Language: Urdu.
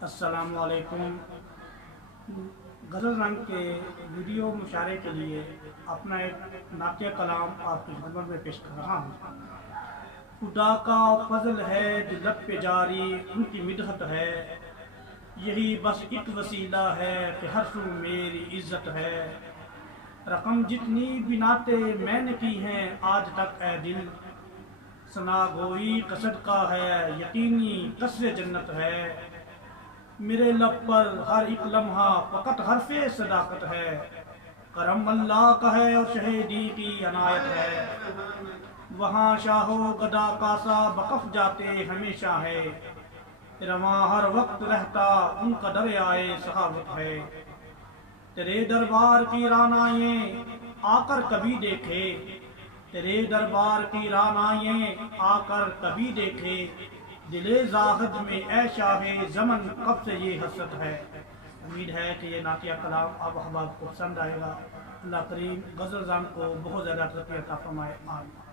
السلام علیکم۔ غزل رنگ کے ویڈیو مشاعرے کے لیے اپنا ایک نعتیہ کلام آپ کی خدمت میں پیش کر رہا ہوں۔ خدا کا فضل ہے جو لب پہ جاری ان کی مدحت ہے، یہی بس ایک وسیلہ ہے کہ ہر سو میری عزت ہے۔ رقم جتنی بھی نعتیں میں نے کی ہیں آج تک اے دل، ثنا گوئی کا صدقہ ہے یقینی قصر جنت ہے۔ میرے لب پر ہر ایک لمحہ فقط حرف صداقت ہے، کرم اللہ کا ہے اور شہیدی کی عنایت ہے۔ وہاں شاہ و گدا کاسا بقف جاتے ہمیشہ ہے، رواں ہر وقت رہتا ان کا دریائے سخاوت ہے۔ تیرے دربار کی رعنائیں آ کر کبھی دیکھے، تیرے دربار کی رعنائیں آ کر کبھی دیکھے، دل زاہد میں اے شاہ زمن کب سے یہ حسرت ہے۔ امید ہے کہ یہ نعتیہ کلام آپ احباب کو پسند آئے گا۔ اللہ کریم غزل رنگ کو بہت زیادہ ترقی عطا فرمائے، آمین۔